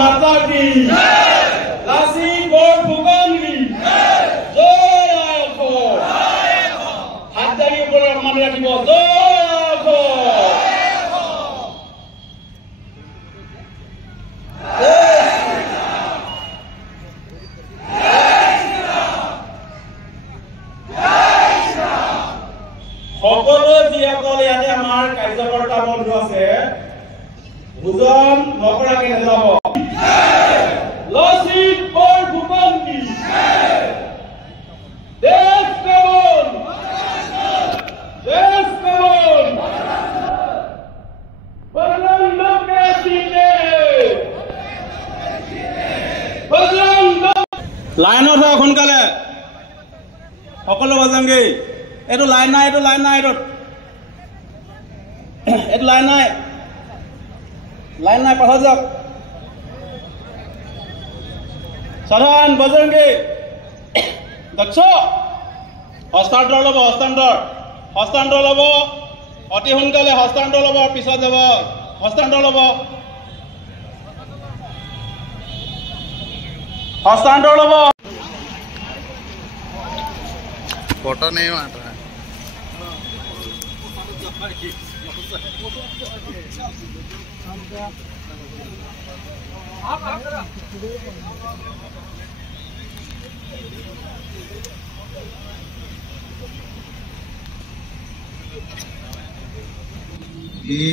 माता की लासी बोर्ड भूकन की जय आयको हाथ दागी ऊपर मान रखिबो जय आयको সকলো যিসকল ইয়াতে আমাৰ কাৰ্যকৰ্তা বন্ধু আছে বুজন নকৰাকে নেযাব লাচিত বৰফুকন কি দেশ কেৱল বজৰংগ কে জিতে বজৰংগ লাইনত হয় সোনকালে সকলো বজৰংগী এইটো লাইন নাই এইটো লাইন নাই পাহৰ যাওক সাধাৰণ বজৰংগী দক্ষ হস্তান্তৰ ল'ব অতি সোনকালে হস্তান্তৰ ল'ব পিছত যাব হস্তান্তৰ ল'ব फोटो नहीं आता है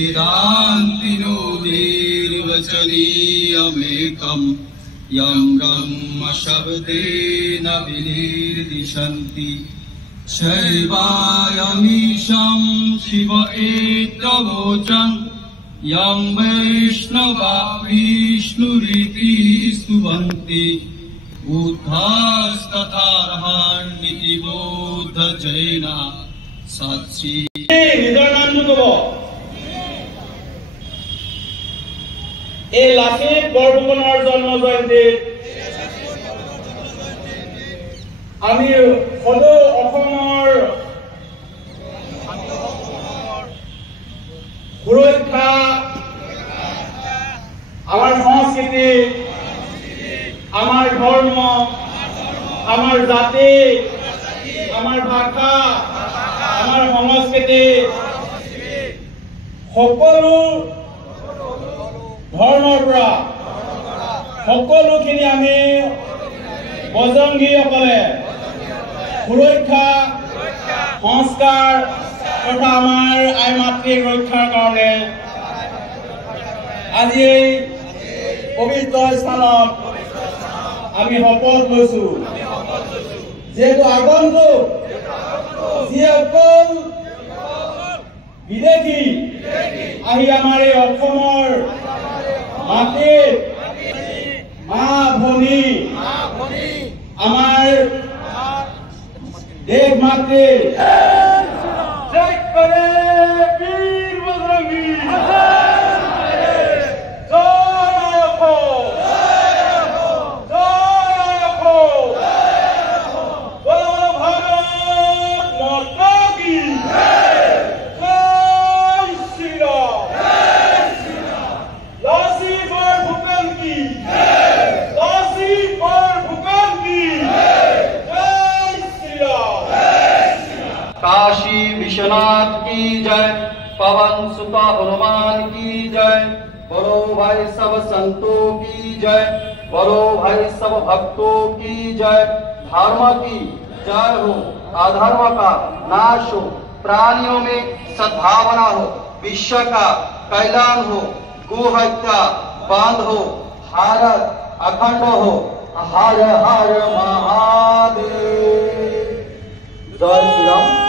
वेदान्तिनो निर्वचनीयमेकम् यं ब्रह्म शब्देन विनिर्दिशन्ति शैवायमीशं शिव एतवोचं यं वैष्णवा विष्णुरिति स्तुवन्ति बुद्धस्तथार्हान्निति बौद्धजैना साक्षी এই লাচিত বৰফুকনৰ জন্ম জয়ন্তীত আমি সদৌ অসমৰ সুৰক্ষা আমাৰ সংস্কৃতি আমাৰ ধৰ্ম আমাৰ জাতি আমাৰ ভাষা আমাৰ সংস্কৃতি সকলো ধৰ্মৰ পৰা সকলোখিনি আমি বজৰংগীসকলে সুৰক্ষা সংস্কাৰ তথা আমাৰ আই মাতৃক ৰক্ষাৰ কাৰণে আজি এই পবিত্ৰ স্থানত আমি শপত লৈছো যিহেতু আগন্তুক যিসকল বিদেশী আহি আমাৰ এই অসমৰ মাটিত মা ভনী আমাৰ দেশ মাতৃ জয় কৰে বীৰ বজৰংগী काशी विश्वनाथ की जय पवन सुत हनुमान की जय बड़ो भाई सब संतों की जय बड़ो भाई सब भक्तों की जय धर्म की जय हो अधर्म का नाश हो प्राणियों में सद्भावना हो विश्व का कल्याण हो गो हत्या बंद हो भारत अखंड हो हर हर महादेव जय श्री राम।